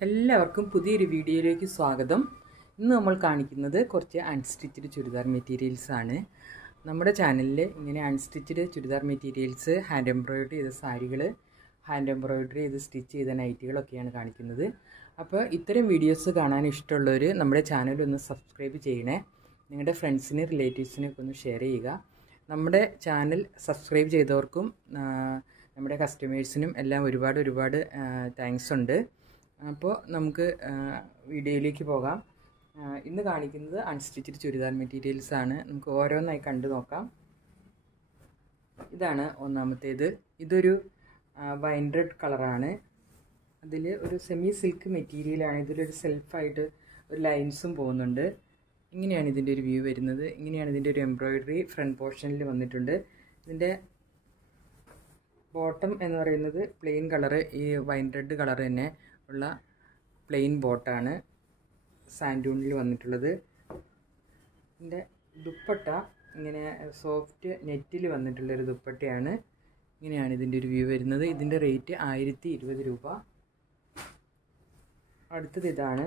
എല്ലാവർക്കും പുതിയൊരു വീഡിയോയിലേക്ക് സ്വാഗതം. ഇന്ന് നമ്മൾ കാണിക്കുന്നത് കുറച്ച് അൺസ്റ്റിച്ച്ഡ് ചുരിദാർ മെറ്റീരിയൽസ് ആണ്. നമ്മുടെ ചാനലിൽ ഇങ്ങനെ unstitched churidar materials, hand embroidery ചെയ്ത സാരികൾ, ഹാൻഡ് എംബ്രോയിഡറി ചെയ്ത് സ്റ്റിച്ച് ചെയ്ത നൈറ്റികളൊക്കെയാണ് കാണിക്കുന്നത്. അപ്പോൾ ഇത്തരം വീഡിയോസ് കാണാൻ ഇഷ്ടമുള്ളവർ നമ്മുടെ ചാനൽ ഒന്ന് സബ്സ്ക്രൈബ് ചെയ്യണേ. നിങ്ങളുടെ ഫ്രണ്ട്സിന് റിലേറ്റീവ്സിനൊക്കെ ഒന്ന് ഷെയർ ചെയ്യുക. നമ്മുടെ ചാനൽ സബ്സ്ക്രൈബ് ചെയ്തവർക്കും നമ്മുടെ കസ്റ്റമേഴ്സിനും എല്ലാം ഒരുപാട് താങ്ക്സ് ഉണ്ട്. അപ്പോൾ നമുക്ക് വീഡിയോയിലേക്ക് പോകാം. ഇന്ന് കാണിക്കുന്നത് അൺസ്റ്റിച്ച്ഡ് ചുരിദാർ മെറ്റീരിയൽസ് ആണ്. നമുക്ക് ഓരോന്നായി കണ്ടു നോക്കാം. ഇതാണ് ഒന്നാമത്തേത്. ഇതൊരു വൈൻ റെഡ് കളറാണ്. അതിൽ ഒരു സെമി സിൽക്ക് മെറ്റീരിയലാണ്. ഇതിലൊരു സെൽഫായിട്ട് ഒരു ലൈൻസും പോകുന്നുണ്ട്. ഇങ്ങനെയാണ് ഇതിൻ്റെ ഒരു വ്യൂ വരുന്നത്. ഇങ്ങനെയാണ് ഇതിൻ്റെ ഒരു എംബ്രോയിഡറി ഫ്രണ്ട് പോർഷനിൽ വന്നിട്ടുണ്ട്. ഇതിൻ്റെ ബോട്ടം എന്ന് പറയുന്നത് പ്ലെയിൻ കളറ്, ഈ വൈൻ റെഡ് കളർ തന്നെ ഉള്ള പ്ലെയിൻ ബോട്ടാണ് സാൻഡൂണിൽ വന്നിട്ടുള്ളത്. ഇതിൻ്റെ ദുപ്പട്ട ഇങ്ങനെ സോഫ്റ്റ് നെറ്റിൽ വന്നിട്ടുള്ളൊരു ദുപ്പട്ടയാണ്. ഇങ്ങനെയാണ് ഇതിൻ്റെ ഒരു വ്യൂ വരുന്നത്. ഇതിൻ്റെ റേറ്റ് 1020 രൂപ. അടുത്തത് ഇതാണ്.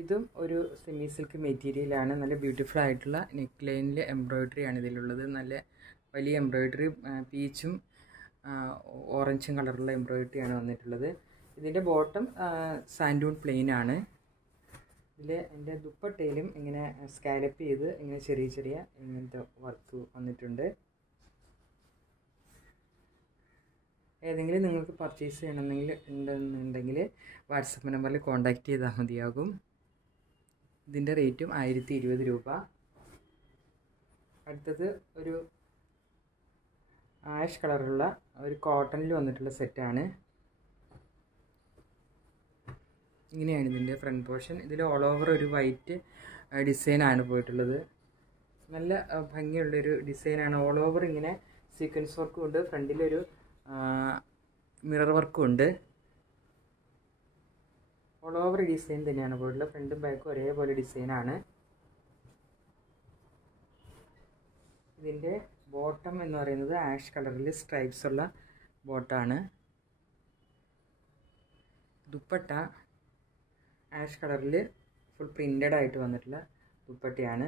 ഇതും ഒരു സെമി സിൽക്ക് മെറ്റീരിയലാണ്. നല്ല ബ്യൂട്ടിഫുൾ ആയിട്ടുള്ള നെക്ക് ലൈനിൽ എംബ്രോയിഡറി ആണ് ഇതിലുള്ളത്. നല്ല വലിയ എംബ്രോയിഡറി, പീച്ചും ഓറഞ്ചും കളറുള്ള എംബ്രോയിഡറിയാണ് വന്നിട്ടുള്ളത്. ഇതിൻ്റെ ബോട്ടം സാൻഡൂൺ പ്ലെയിൻ ആണ്. ഇതിൽ എൻ്റെ ദുപ്പട്ടയിലും ഇങ്ങനെ സ്കാലപ്പ് ചെയ്ത് ഇങ്ങനെ ചെറിയ ഇങ്ങനത്തെ വർക്ക് വന്നിട്ടുണ്ട്. ഏതെങ്കിലും നിങ്ങൾക്ക് പർച്ചേസ് ചെയ്യണമെന്നുണ്ടെങ്കിൽ വാട്സപ്പ് നമ്പറിൽ കോൺടാക്റ്റ് ചെയ്താൽ മതിയാകും. ഇതിൻ്റെ റേറ്റും 1020 രൂപ. അടുത്തത് ഒരു ആഷ് കളറുള്ള ഒരു കോട്ടണിൽ വന്നിട്ടുള്ള സെറ്റാണ്. ഇങ്ങനെയാണ് ഇതിൻ്റെ ഫ്രണ്ട് പോർഷൻ. ഇതിൽ ഓൾ ഓവർ ഒരു വൈറ്റ് ഡിസൈനാണ് പോയിട്ടുള്ളത്. നല്ല ഭംഗിയുള്ളൊരു ഡിസൈനാണ്. ഓൾ ഓവർ ഇങ്ങനെ സീക്വൻസ് വർക്കും ഉണ്ട്. ഫ്രണ്ടിലൊരു മിറർ വർക്കും ഉണ്ട്. ഓൾ ഓവർ ഡിസൈൻ തന്നെയാണ് പോയിട്ടുള്ളത്. ഫ്രണ്ടും ബാക്കും ഒരേപോലെ ഡിസൈനാണ്. ഇതിൻ്റെ ബോട്ടം എന്ന് പറയുന്നത് ആഷ് കളറിൽ സ്ട്രൈപ്സ് ഉള്ള ബോട്ടാണ്. ദുപ്പട്ട ആഷ് കളറിൽ ഫുൾ പ്രിൻ്റഡ് ആയിട്ട് വന്നിട്ടുള്ള ദുപ്പട്ടയാണ്.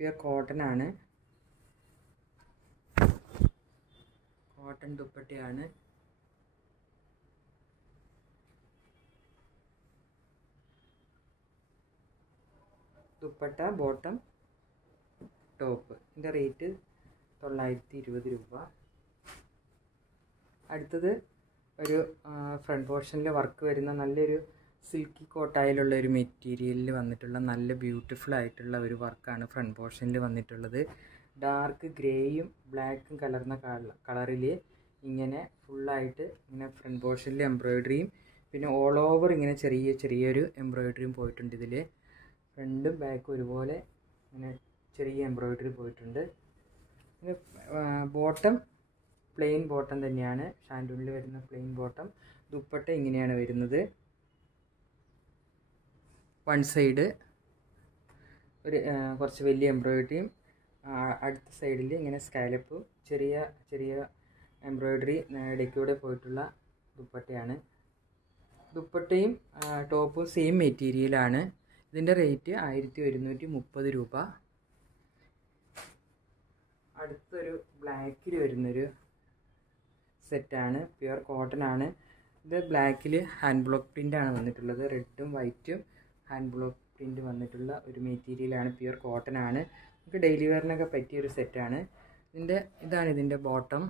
പ്യുർ കോട്ടൺ ആണ്. കോട്ടൺ ദുപ്പട്ടയാണ്. Dupatta, bottom, top. ഇതിൻ്റെ റേറ്റ് 920 രൂപ. അടുത്തത് ഒരു ഫ്രണ്ട് പോർഷനിൽ വർക്ക് വരുന്ന നല്ലൊരു സിൽക്കി കോട്ടായിലുള്ള ഒരു മെറ്റീരിയലിൽ വന്നിട്ടുള്ള നല്ല ബ്യൂട്ടിഫുൾ ആയിട്ടുള്ള ഒരു വർക്കാണ് ഫ്രണ്ട് പോർഷനിൽ വന്നിട്ടുള്ളത്. ഡാർക്ക് ഗ്രേയും ബ്ലാക്കും കലർന്ന കളറിൽ ഇങ്ങനെ ഫുള്ളായിട്ട് ഇങ്ങനെ ഫ്രണ്ട് പോർഷനിൽ എംബ്രോയിഡറിയും പിന്നെ ഓൾ ഓവർ ഇങ്ങനെ ചെറിയൊരു എംബ്രോയിഡറിയും പോയിട്ടുണ്ട്. ഇതിൽ ഫ്രണ്ടും ബാക്കും ഒരുപോലെ ഇങ്ങനെ ചെറിയ എംബ്രോയിഡറി പോയിട്ടുണ്ട്. ബോട്ടം പ്ലെയിൻ ബോട്ടം തന്നെയാണ്. ഷാൻഡൂണിൽ വരുന്ന പ്ലെയിൻ ബോട്ടം. ദുപ്പട്ട ഇങ്ങനെയാണ് വരുന്നത്. വൺ സൈഡ് ഒരു കുറച്ച് വലിയ എംബ്രോയിഡറിയും അടുത്ത സൈഡിൽ ഇങ്ങനെ സ്കാലപ്പ് ചെറിയ എംബ്രോയിഡറി ഇടയ്ക്കൂടെ പോയിട്ടുള്ള ദുപ്പട്ടയാണ്. ദുപ്പട്ടയും ടോപ്പും സെയിം മെറ്റീരിയലാണ്. ഇതിൻ്റെ റേറ്റ് 1130 രൂപ. അടുത്തൊരു ബ്ലാക്കിൽ വരുന്നൊരു സെറ്റാണ്. പ്യുർ കോട്ടൺ ആണ്. ഇത് ബ്ലാക്കിൽ ഹാൻഡ് ബ്ലോക്ക് പ്രിൻ്റാണ് വന്നിട്ടുള്ളത്. റെഡും വൈറ്റും ഹാൻഡ് ബ്ലോക്ക് പ്രിൻ്റ് വന്നിട്ടുള്ള ഒരു മെറ്റീരിയലാണ്. പ്യുർ കോട്ടൺ ആണ്. നമുക്ക് ഡെയിലി വെയറിനൊക്കെ പറ്റിയൊരു സെറ്റാണ്. ഇതാണ് ഇതിൻ്റെ ബോട്ടം.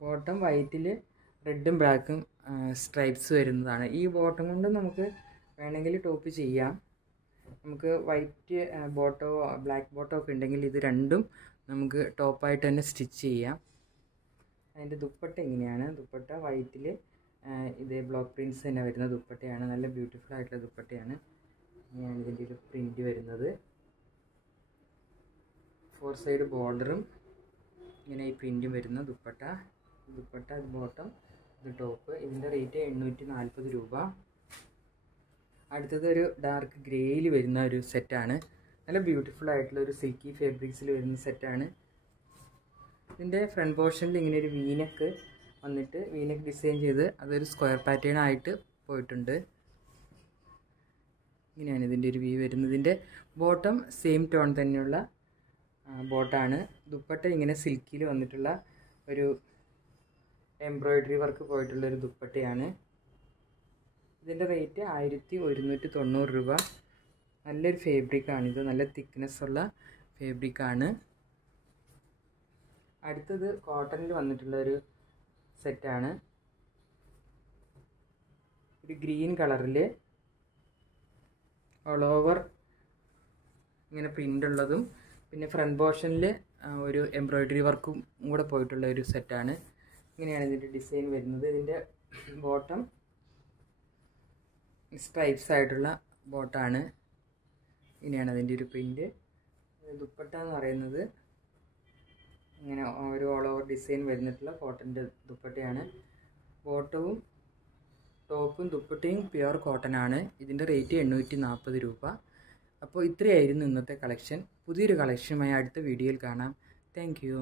ബോട്ടം വൈറ്റിൽ റെഡും ബ്ലാക്കും സ്ട്രൈപ്സ് വരുന്നതാണ്. ഈ ബോട്ടം കൊണ്ട് നമുക്ക് വേണമെങ്കിൽ ടോപ്പ് ചെയ്യാം. നമുക്ക് വൈറ്റ് ബോട്ടോ ബ്ലാക്ക് ബോട്ടോ ഒക്കെ ഉണ്ടെങ്കിൽ ഇത് രണ്ടും നമുക്ക് ടോപ്പായിട്ട് തന്നെ സ്റ്റിച്ച് ചെയ്യാം. അതിൻ്റെ ദുപ്പട്ട ഇങ്ങനെയാണ്. ദുപ്പട്ട വൈറ്റിൽ ഇത് ബ്ലോക്ക് പ്രിൻറ്റ്സ് തന്നെ വരുന്ന ദുപ്പട്ടയാണ്. നല്ല ബ്യൂട്ടിഫുൾ ആയിട്ടുള്ള ദുപ്പട്ടയാണ്. ഇങ്ങനെയാണ് ഇതിൻ്റെ ഒരു പ്രിൻ്റ് വരുന്നത്. 4 സൈഡ് ബോർഡറും ഇങ്ങനെ ഈ പ്രിൻറ്റും വരുന്ന ദുപ്പട്ട. അത് ബോട്ടം, ഇത് ടോപ്പ്. ഇതിൻ്റെ റേറ്റ് 840 രൂപ. അടുത്തത് ഒരു ഡാർക്ക് ഗ്രേയിൽ വരുന്ന ഒരു സെറ്റാണ്. നല്ല ബ്യൂട്ടിഫുൾ ആയിട്ടുള്ള ഒരു സിൽക്കി ഫാബ്രിക്സിൽ വരുന്ന സെറ്റാണ്. ഇതിൻ്റെ ഫ്രണ്ട് പോർഷനിൽ ഇങ്ങനെ ഒരു വീനക്ക് വന്നിട്ട് വീനക്ക് ഡിസൈൻ ചെയ്ത് അതൊരു സ്ക്വയർ പാറ്റേൺ ആയിട്ട് പോയിട്ടുണ്ട്. ഇങ്ങനെയാണ് ഇതിൻ്റെ ഒരു വ്യൂ വരുന്നത്. ഇതിൻ്റെ ബോട്ടം സെയിം ടോൺ തന്നെയുള്ള ബോട്ടാണ്. ദുപ്പട്ട ഇങ്ങനെ സിൽക്കിൽ വന്നിട്ടുള്ള ഒരു എംബ്രോയ്ഡറി വർക്ക് പോയിട്ടുള്ളൊരു ദുപ്പട്ടയാണ്. ഇതിൻ്റെ റേറ്റ് 1190 രൂപ. നല്ലൊരു ഫേബ്രിക്കാണിത്, നല്ല തിക്നെസ്സുള്ള ഫേബ്രിക്കാണ്. അടുത്തത് കോട്ടണിൽ വന്നിട്ടുള്ളൊരു സെറ്റാണ്. ഒരു ഗ്രീൻ കളറിൽ ഓൾ ഓവർ ഇങ്ങനെ പ്രിൻ്റ് ഉള്ളതും പിന്നെ ഫ്രണ്ട് പോർഷനിൽ ഒരു എംബ്രോയ്ഡറി വർക്കും കൂടെ പോയിട്ടുള്ള ഒരു സെറ്റാണ്. ഇങ്ങനെയാണ് ഇതിൻ്റെ ഡിസൈൻ വരുന്നത്. ഇതിൻ്റെ ബോട്ടം സ്ട്രൈപ്സ് ആയിട്ടുള്ള ബോട്ടാണ്. ഇങ്ങനെയാണ് അതിൻ്റെ ഒരു പ്രിൻ്റ്. ദുപ്പട്ട എന്ന് പറയുന്നത് ഇങ്ങനെ ഒരു ഓൾ ഓവർ ഡിസൈൻ വരുന്നിട്ടുള്ള കോട്ടൻ്റെ ദുപ്പട്ടയാണ്. ബോട്ടവും ടോപ്പും ദുപ്പട്ടയും പ്യുവർ കോട്ടൺ ആണ്. ഇതിൻ്റെ റേറ്റ് 840 രൂപ. അപ്പോൾ ഇത്രയായിരുന്നു ഇന്നത്തെ കളക്ഷൻ. പുതിയൊരു കളക്ഷനുമായി അടുത്ത വീഡിയോയിൽ കാണാം. Thank you.